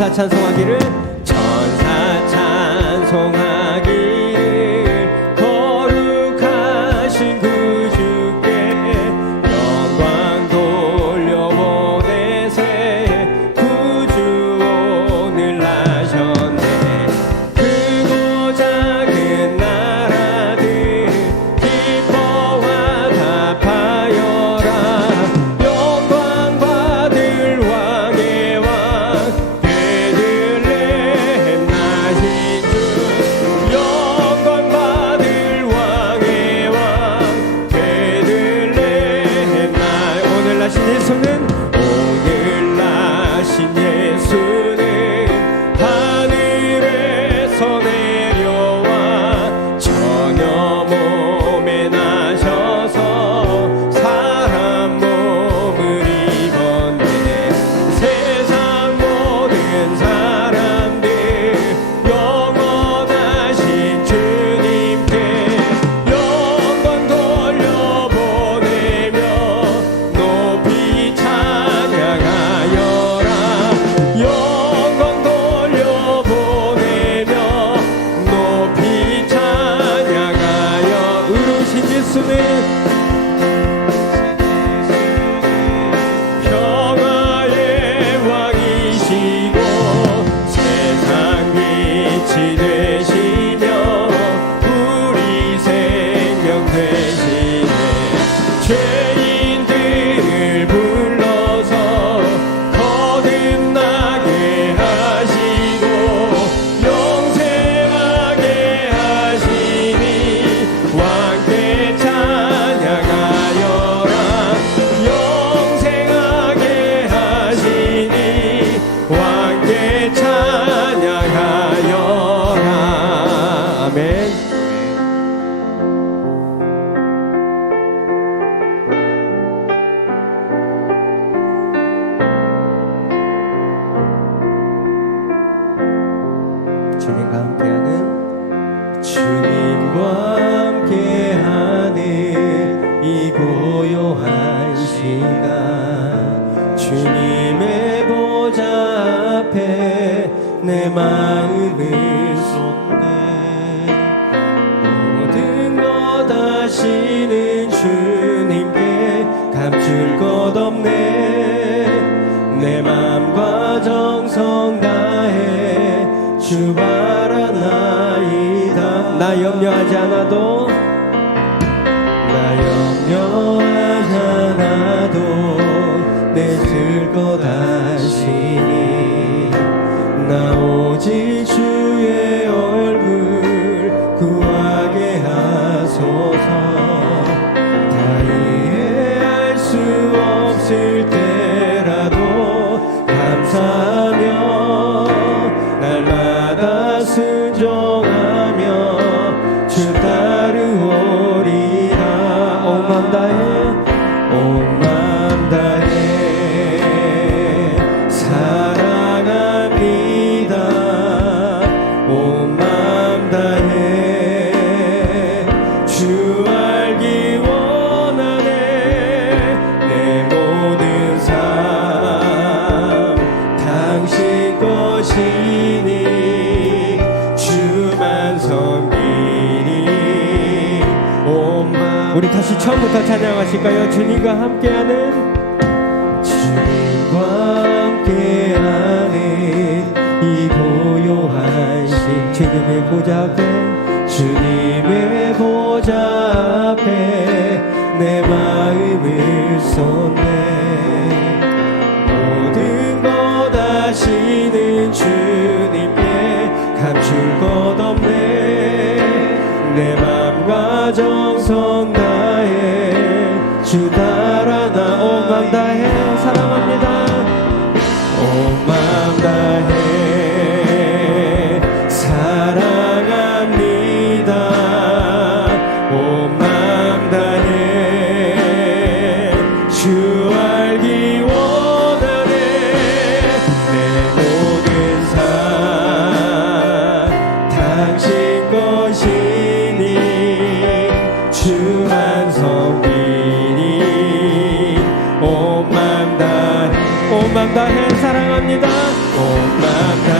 감사 찬송하기를 예수님 맘과 정성 다해 주 바라나이다. 나 염려하지 않아도 나 염려하지 않아도 내 즐거다 무엇일까요? 주님과 함께하는 주님과 함께하는 이 고요한 신 주님의 보좌 앞에 주님의 보좌 앞에 내 마음을 쏟네. 모든 것 아시는 주님께 감출 것 없네. 내 맘과 정성 다 주 나라 나 온맘 다해. 사랑합니다. 온맘 다해. 사랑합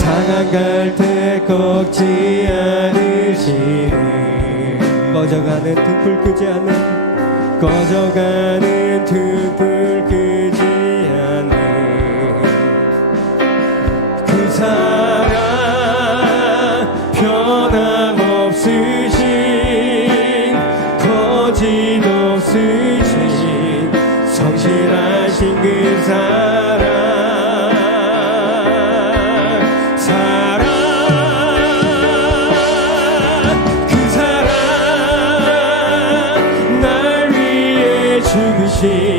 상한 갈 때 꺾지 않으시는 꺼져가는 등불 끄지 않는 꺼져가는 등불 죽으신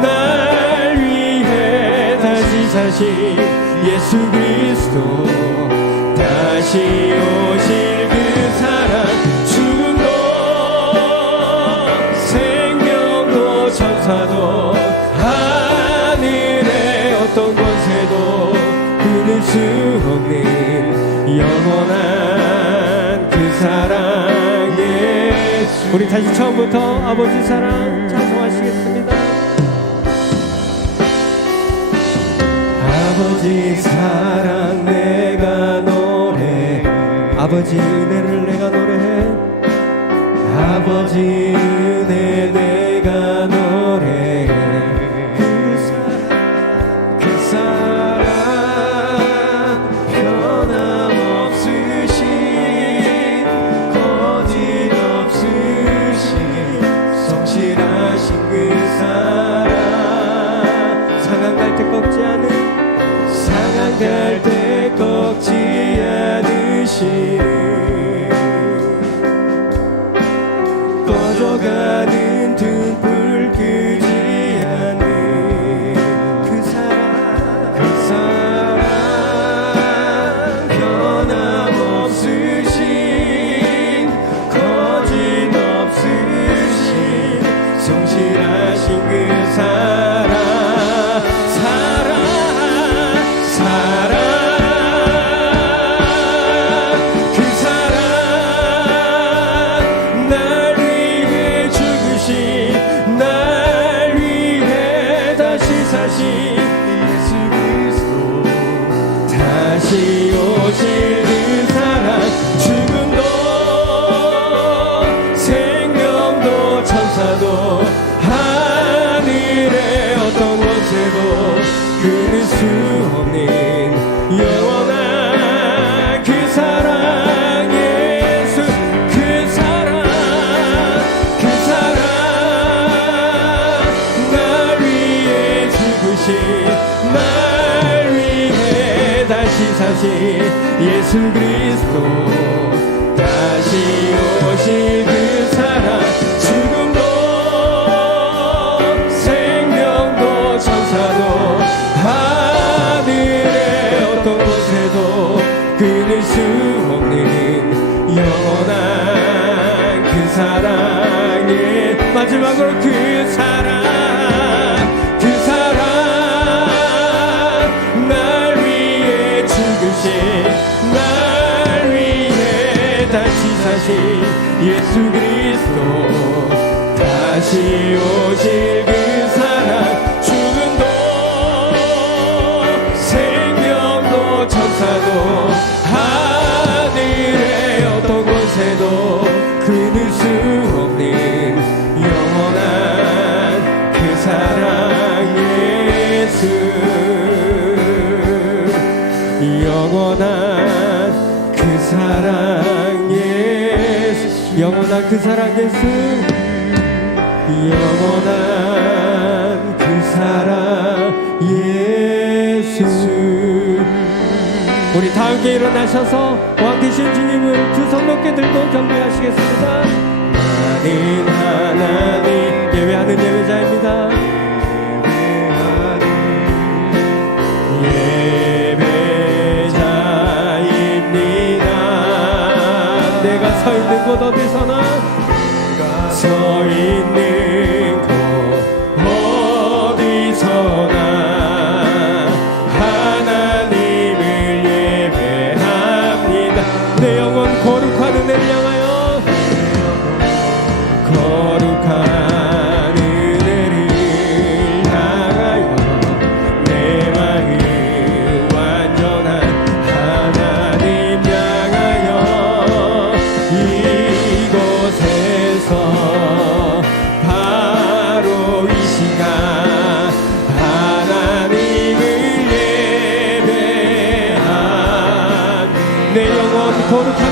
날 위해 다시 사신 예수 그리스도. 다시 오실 그 사랑 죽음도 생명도 천사도 하늘의 어떤 권세도 끊을 수 없는 영원한 그 사랑 우리 다시 처음부터 아버지 사랑 아버지 사랑 내가 노래 아버지 은혜를 내가 노래해. 아버지 은혜 내 수 없는 영원한 그 사랑 예수 그 사랑 그 사랑. 날 위해 죽으신 날 위해 다시 사신 예수 그리스도. 다시 그 마지막으로 그 사랑 그 사랑 날 위해 죽으신 날 위해 다시 사신 예수 그리스도 다시 오실 그 영원한 그 사랑 예수 영원한 그 사랑 예수 우리 다 함께 일어나셔서 왕 되신 주님을 두 손 높게 들고 경배하시겠습니다. 나는 서 있는 곳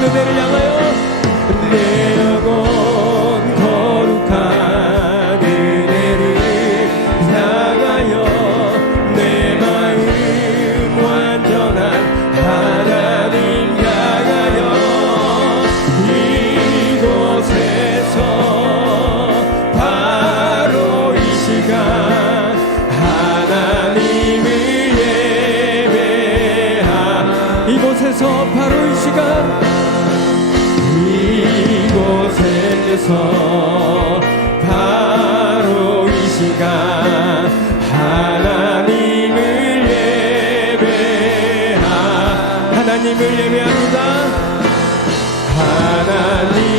은혜를 향하여 내 영혼 거룩한 은혜를 향하여 내 마음 완전한 하나님 향하여 이곳에서 이곳에서 바로 이 시간 하나님을 예배하 하나님을 예배합니다. 하나님